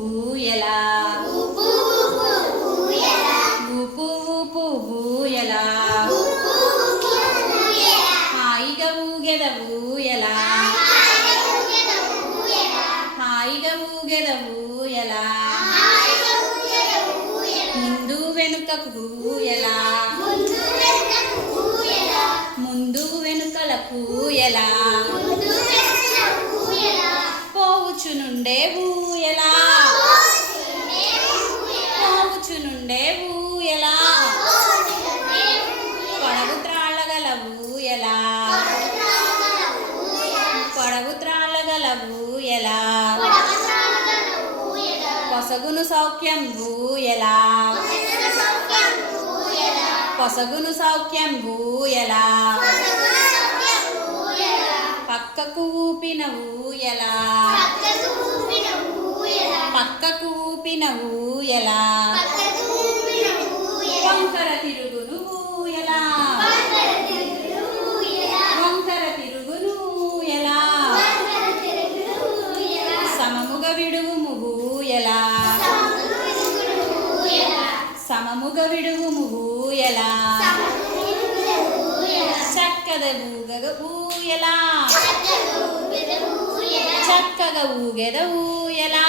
ఊయలా హాయిగా హాయిగా హాయిగా ఊగెద ఊయలా హాయిగా ఊగెద ఊయల ముందు వెనుకకు ఊయలా ముందు వెనక ఊయల ముందు వెనుకల ఊయలా ముందు వెనక ఊయల పోవుచునుండే ఊయలా పోచునే ఊయల ఊయలా పోచునే పడవు త్రాళ్ళగల ఊయలా పడవు త్రాళ్ళగల ఊయలా ఊయల పొసగును సౌఖ్యం ఊయలా పసగల సౌఖ్యం ఊయల పొసగును సౌఖ్యం ఊయలా పసగల సౌఖ్యం ఊయల పక్కకు ఊపిన ఊయలా పక్కకు ఊపిన ఊయల సమముగ విడువుము ఊయలా ఊగగ చక్కగా ఊపిన ఊయల చక్కగా ఊగెద ఊయలా